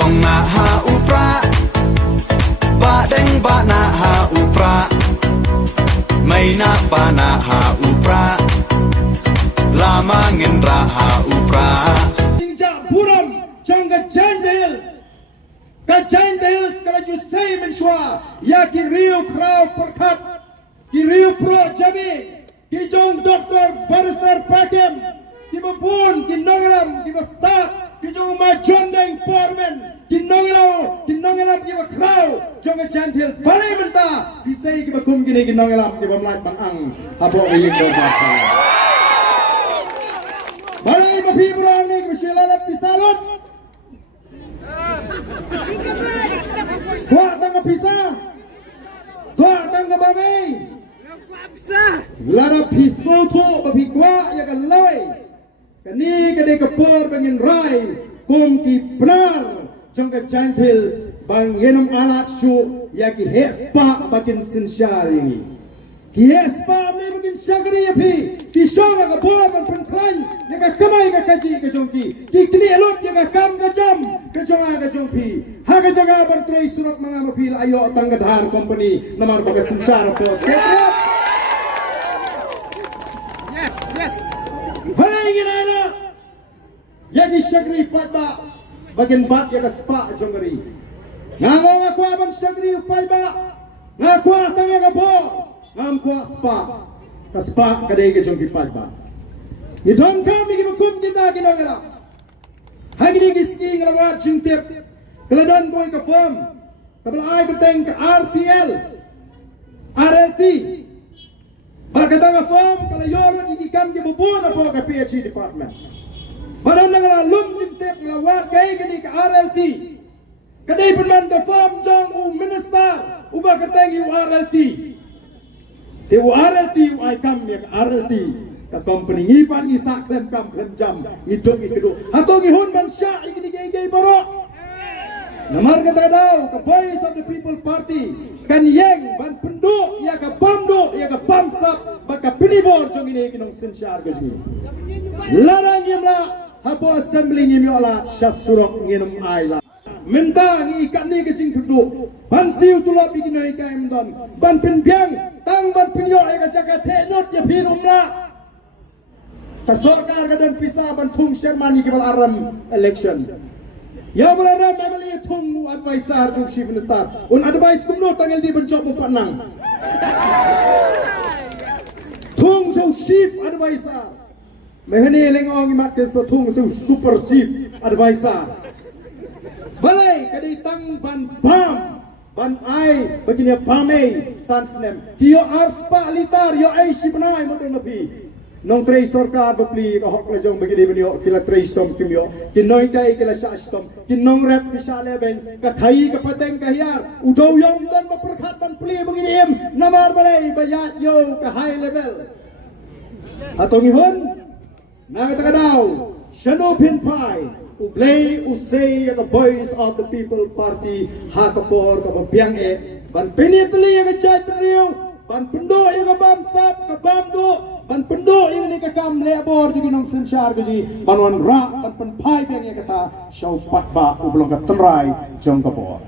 kong na ha upra ba deng ba na ha upra may na pa na ha upra lama ngendra ha upra Puram jangga Hills kalau you say menshwa ya ki Rio Krau perkat ki Rio Pro Jabi ki jong Dr. Barrister Pratim ki Bapun ki Nongalam ki Bastak ki jong ma Jondeng Porman ki Nongalam ki Krau jangga Hills balai menta ki say ki Bakum ki Nongalam ki Bamlai Bangang abo yin do balai mapi burang ni ki Shilalat Pisalot Tuak tangga pisah, tuak tangga bagai. Lara pisau tu babi kuat ya kan lawai. Kani kadai kepor bangin rai, kum ki benar jangka Hills bang yenam alat syu ya ki hespa bakin sinsyar ini. Ki hespa ni bakin syagri ya pi, ki syong ka bor bang penklan ya ka kamai ka kaji ka jongki, ki kini elot ya ka kam ka jam ka jonga ka jongpi. Haga jaga bertroi surat mangama pil ayo tangga dhar company nomor baga sinsyar po. Yes. Balai ginana. Jadi syagri patba bagian bat ya ka spa jongari. Nganggo ngaku abang syagri upai ba. Ngaku tangga ka bo. Ngam spa. Ka spa kadai ka jongki patba. Idom kami ki bukum kita kinongara. Hagi ki ski ngrawat jingtep. Keladan boy ke firm, kebelah ke tank ke RTL, RLT. Berkata ke firm, kalau yorot ikan ke bubun apa ke PhD department. Badan negara lum jintip melawat kaya kini ke RLT. Kedai penman ke firm jong minister, ubah ke tank RLT. Di RLT I kam ya ke RLT. Ke company ngipan ngisak klem jam ngiduk ngiduk. Atau ngihun ban syak ikini gay borok. Namar kata daw, ke Voice of the People Party, kan yang ban penduk, ya ke bamduk, ya ke bamsap, baka pinibor jong ini kinong sinsyar ke sini. Larang yamla, hapo assembly nyimi olat, syasurok nginum aila. Minta ni ikat ni ke jing keduk, ban siu tulap ikin na ikai mdon, ban pinbiang, tang ban pinyok ya ke jaka tenyot ya pirum la. Kasorkar kadan pisah ban tung Sherman ikibal aram election. Ya berada memang tung advisor tu chief minister. Un advice kumno tanggal di bencok mo panang. Tung so chief advisor. Mehni lengong imat ke so tung so super chief advisor. Balai kadai tang ban bam ban ai begini pamei sansnem. Kio arspa litar yo ai sibnai motor napi. Nong tray sorkar bapli ka hok la jong begini benio kila tray stom kimyo kinoi kai kila sha stom kinong rap kisale ben ka thai ka pateng ka hiar udau yong dan baperkhatan pli begini em namar balai bayat yo ka high level atong ihon na tagadaw shano pin pai ublay usay ka Voice of the People Party hakapor ka biang e ban pinitli ka chat riu ban pendo yung bamsap ka bamdo ban pendo yung ni kakam lebor jadi nong sinsyar kasi banwan ra ban penpai biang kata syau patba ublong ka tenrai jong kapor